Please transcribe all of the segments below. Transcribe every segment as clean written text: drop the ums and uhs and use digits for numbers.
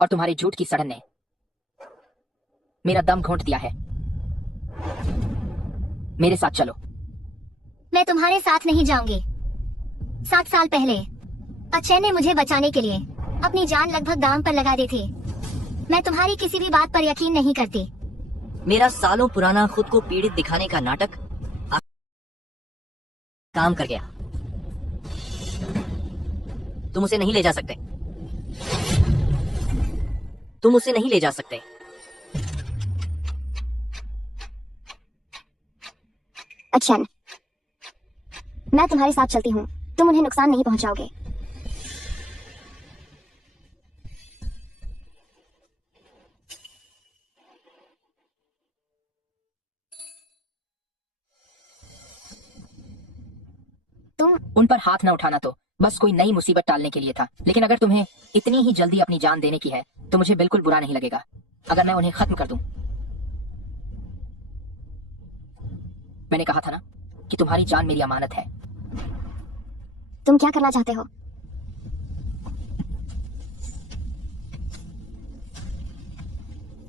और तुम्हारे झूठ की सड़न ने मेरा दम घोंट दिया है। मेरे साथ चलो। मैं तुम्हारे साथ नहीं जाऊंगी। 7 साल पहले अक्षय ने मुझे बचाने के लिए अपनी जान लगभग दांव पर लगा दी थी। मैं तुम्हारी किसी भी बात पर यकीन नहीं करती। मेरा सालों पुराना खुद को पीड़ित दिखाने का नाटक काम कर गया। तुम उसे नहीं ले जा सकते। तुम उसे नहीं ले जा सकते। अच्छा, मैं तुम्हारे साथ चलती हूँ। तुम उन्हें नुकसान नहीं पहुंचाओगे। तुम उन पर हाथ न उठाना तो बस कोई नई मुसीबत टालने के लिए था, लेकिन अगर तुम्हें इतनी ही जल्दी अपनी जान देने की है तो मुझे बिल्कुल बुरा नहीं लगेगा अगर मैं उन्हें खत्म कर दूं। मैंने कहा था ना कि तुम्हारी जान मेरी अमानत है। तुम क्या करना चाहते हो?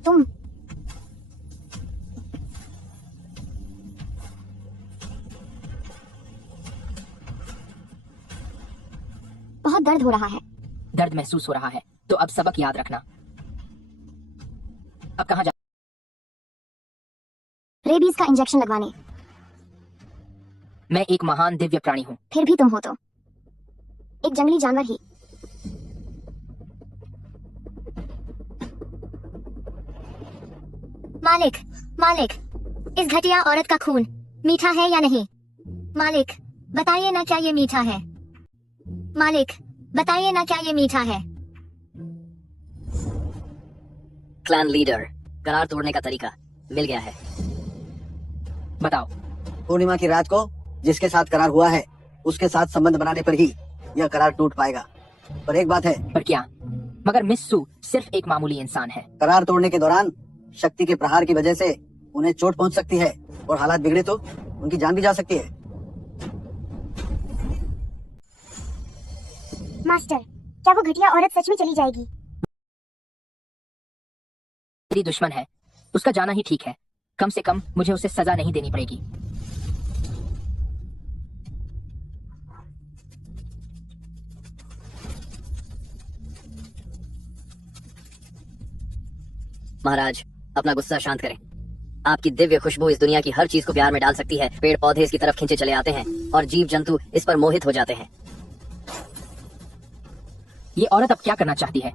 तुम बहुत दर्द हो रहा है। दर्द महसूस हो रहा है तो अब सबक याद रखना। अब कहाँ जा? रेबीज का इंजेक्शन लगवाने। मैं एक महान दिव्य प्राणी हूँ। फिर भी तुम हो तो एक जंगली जानवर ही। मालिक, मालिक, इस घटिया औरत का खून मीठा है या नहीं? मालिक, बताइए ना क्या ये मीठा है? मालिक, बताइए ना क्या ये मीठा है? क्लैन लीडर, करार तोड़ने का तरीका मिल गया है। बताओ। पूर्णिमा की रात को जिसके साथ करार हुआ है उसके साथ संबंध बनाने पर ही यह करार टूट पाएगा। पर एक बात है। पर क्या? मगर मिस सू सिर्फ एक मामूली इंसान है। करार तोड़ने के दौरान शक्ति के प्रहार की वजह से उन्हें चोट पहुंच सकती है और हालात बिगड़े तो उनकी जान भी जा सकती है। मास्टर, क्या वो घटिया औरत सच में चली जाएगी? मेरी दुश्मन है, उसका जाना ही ठीक है। कम से कम मुझे उसे सजा नहीं देनी पड़ेगी। महाराज, अपना गुस्सा शांत करें। आपकी दिव्य खुशबू इस दुनिया की हर चीज को प्यार में डाल सकती है। पेड़ पौधे इसकी तरफ खींचे चले आते हैं और जीव जंतु इस पर मोहित हो जाते हैं। ये औरत अब क्या करना चाहती है?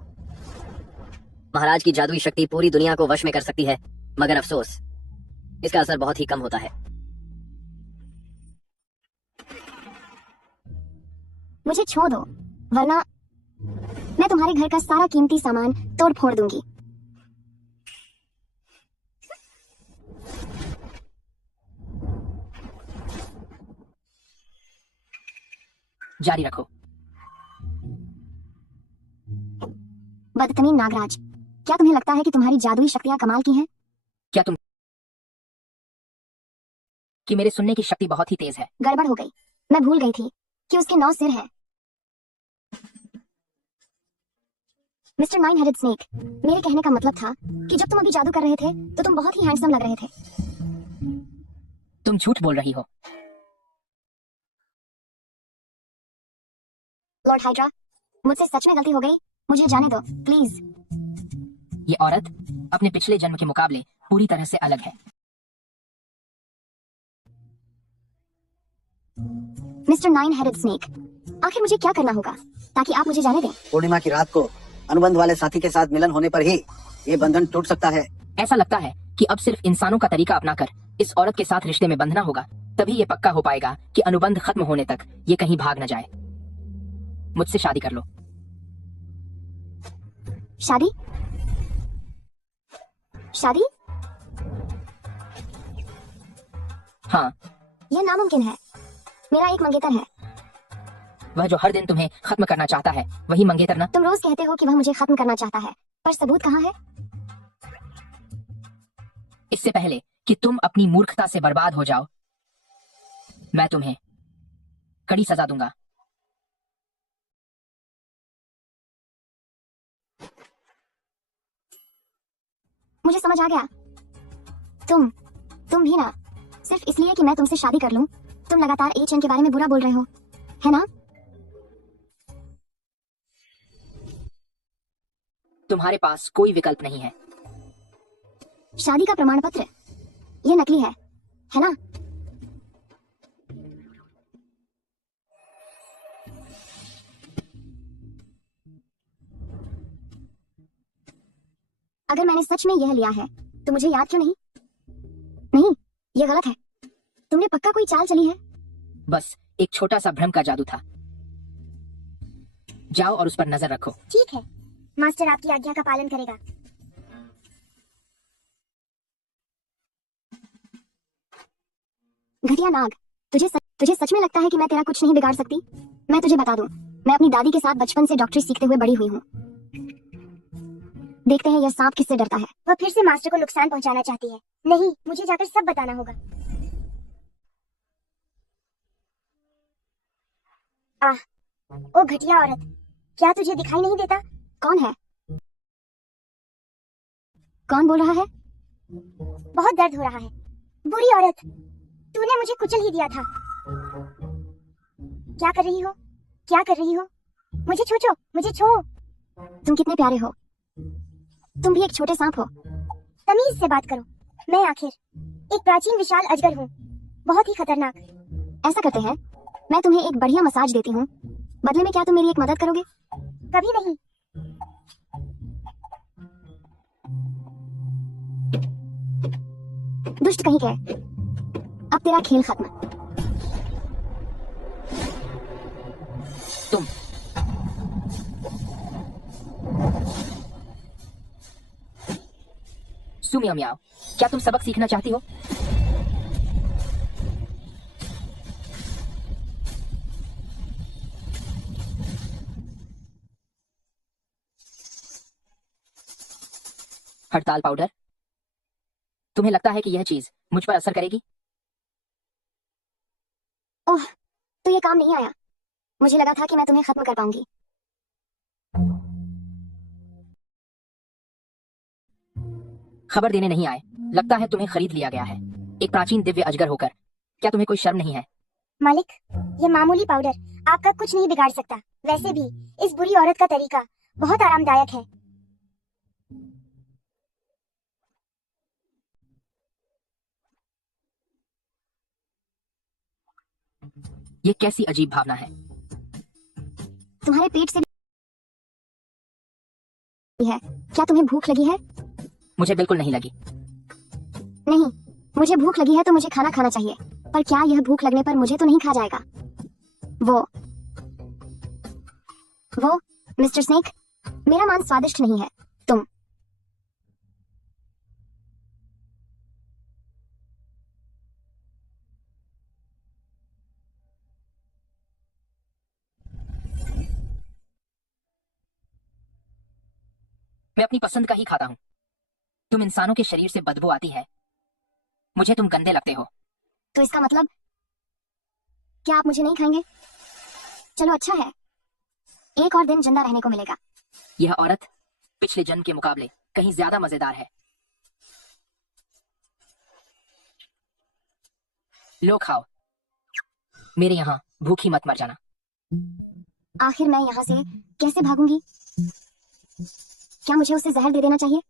महाराज की जादुई शक्ति पूरी दुनिया को वश में कर सकती है, मगर अफसोस इसका असर बहुत ही कम होता है। मुझे छोड़ दो, वरना मैं तुम्हारे घर का सारा कीमती सामान तोड़ फोड़ दूंगी। जारी रखो। बदतमीज नागराज, क्या तुम्हें लगता है कि तुम्हारी जादुई शक्तियां कमाल की हैं? क्या तुम कि मेरे सुनने की शक्ति बहुत ही तेज है। गड़बड़ हो गई। मैं भूल गई थी कि उसके 9 सिर हैं। मिस्टर नाइन हेडेड स्नेक, मेरे कहने का मतलब था कि जब तुम अभी जादू कर रहे थे तो तुम बहुत ही हैंडसम लग रहे थे। तुम झूठ बोल रही हो। लॉर्ड हाइड्रा, मुझसे सच में गलती हो गई। मुझे जाने दो प्लीज। ये औरत अपने पिछले जन्म के मुकाबले पूरी तरह से अलग है। मिस्टर नाइन हेडेड स्नेक, आखिर मुझे क्या करना होगा ताकि आप मुझे जाने दें? पूर्णिमा की रात को अनुबंध वाले साथी के साथ मिलन होने पर ही ये बंधन टूट सकता है। ऐसा लगता है कि अब सिर्फ इंसानों का तरीका अपनाकर इस औरत के साथ रिश्ते में बंधना होगा, तभी ये पक्का हो पाएगा कि अनुबंध खत्म होने तक ये कहीं भाग न जाए। मुझसे शादी कर लो। शादी? शादी? हाँ। यह नामुमकिन है। मेरा एक मंगेतर है। वह जो हर दिन तुम्हें खत्म करना चाहता है, वही मंगेतर ना? तुम रोज कहते हो कि वह मुझे खत्म करना चाहता है, पर सबूत कहाँ है? इससे पहले कि तुम अपनी मूर्खता से बर्बाद हो जाओ, मैं तुम्हें कड़ी सजा दूंगा। मुझे समझ आ गया। तुम भी ना, सिर्फ इसलिए कि मैं तुमसे शादी कर लूं, तुम लगातार एचएन के बारे में बुरा बोल रहे हो, है ना? तुम्हारे पास कोई विकल्प नहीं है। शादी का प्रमाण पत्र ये नकली है ना? अगर मैंने सच में यह लिया है तो मुझे याद क्यों नहीं? नहीं, यह गलत है। तुमने पक्का कोई चाल चली है? बस एक छोटा सा भ्रम का जादू था। जाओ और उस पर नजर रखो। ठीक है, मास्टर आपकी आज्ञा का पालन करेगा। घटिया नाग, तुझे सच में लगता है कि मैं तेरा कुछ नहीं बिगाड़ सकती? मैं तुझे बता दूं, मैं अपनी दादी के साथ बचपन से डॉक्टरी सीखते हुए बड़ी हुई हूँ। देखते हैं यह सांप किससे डरता है। वह फिर से मास्टर को नुकसान पहुंचाना चाहती है। नहीं, मुझे जाकर सब बताना होगा। आह, ओ घटिया औरत, क्या तुझे दिखाई नहीं देता? कौन है? कौन बोल रहा है? बहुत दर्द हो रहा है। बुरी औरत, तूने मुझे कुचल ही दिया था। क्या कर रही हो? क्या कर रही हो? मुझे छो, मुझे छो। तुम कितने प्यारे हो। तुम भी एक छोटे सांप हो। तमीज से बात करो। मैं आखिर एक प्राचीन विशाल अजगर हूँ, बहुत ही खतरनाक। ऐसा करते हैं, मैं तुम्हें एक बढ़िया मसाज देती हूँ, बदले में क्या तुम मेरी एक मदद करोगे? कभी नहीं। दुष्ट कहीं के, अब तेरा खेल खत्म। तुम सुमिया म्याओ, क्या तुम सबक सीखना चाहती हो? हड़ताल पाउडर, तुम्हें लगता है कि यह चीज मुझ पर असर करेगी? ओह, तो ये काम नहीं आया। मुझे लगा था कि मैं तुम्हें खत्म कर पाऊंगी। खबर देने नहीं आए, लगता है तुम्हें खरीद लिया गया है। एक प्राचीन दिव्य अजगर होकर क्या तुम्हें कोई शर्म नहीं है? मालिक, ये मामूली पाउडर आपका कुछ नहीं बिगाड़ सकता। वैसे भी इस बुरी औरत का तरीका बहुत आरामदायक है। ये कैसी अजीब भावना है। तुम्हारे पेट से भी है। क्या तुम्हें भूख लगी है? मुझे बिल्कुल नहीं लगी। नहीं, मुझे भूख लगी है तो मुझे खाना खाना चाहिए। पर क्या यह भूख लगने पर मुझे तो नहीं खा जाएगा? वो मिस्टर स्नेक, मेरा मान स्वादिष्ट नहीं है। तुम मैं अपनी पसंद का ही खाता हूँ। तुम इंसानों के शरीर से बदबू आती है। मुझे तुम गंदे लगते हो। तो इसका मतलब क्या आप मुझे नहीं खाएंगे? चलो अच्छा है, एक और दिन जिंदा रहने को मिलेगा। यह औरत पिछले जन्म के मुकाबले कहीं ज्यादा मजेदार है। लो खाओ, मेरे यहाँ भूखी मत मर जाना। आखिर मैं यहाँ से कैसे भागूंगी? क्या मुझे उसे जहर दे देना चाहिए?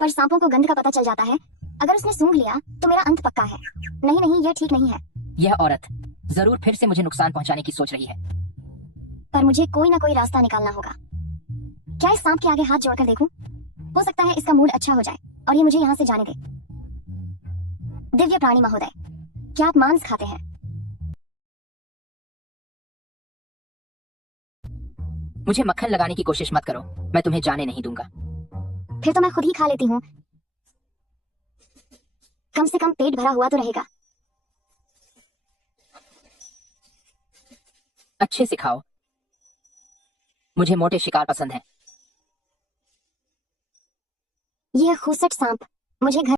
पर सांपों को गंध का पता चल जाता है। अगर उसने सूंघ लिया तो मेरा अंत पक्का है। नहीं नहीं, यह ठीक नहीं है। यह औरत जरूर फिर से मुझे नुकसान पहुंचाने की सोच रही है। पर मुझे कोई ना कोई रास्ता निकालना होगा। क्या इस सांप के आगे हाथ जोड़कर देखूं? हो सकता है इसका मूड अच्छा हो जाए और ये मुझे यहाँ से जाने दे। दिव्य प्राणी महोदय, क्या आप मांस खाते हैं? मुझे मक्खन लगाने की कोशिश मत करो, मैं तुम्हें जाने नहीं दूंगा। फिर तो मैं खुद ही खा लेती हूँ। कम से कम पेट भरा हुआ तो रहेगा। अच्छे से खाओ, मुझे मोटे शिकार पसंद है। यह खूसट सांप मुझे घर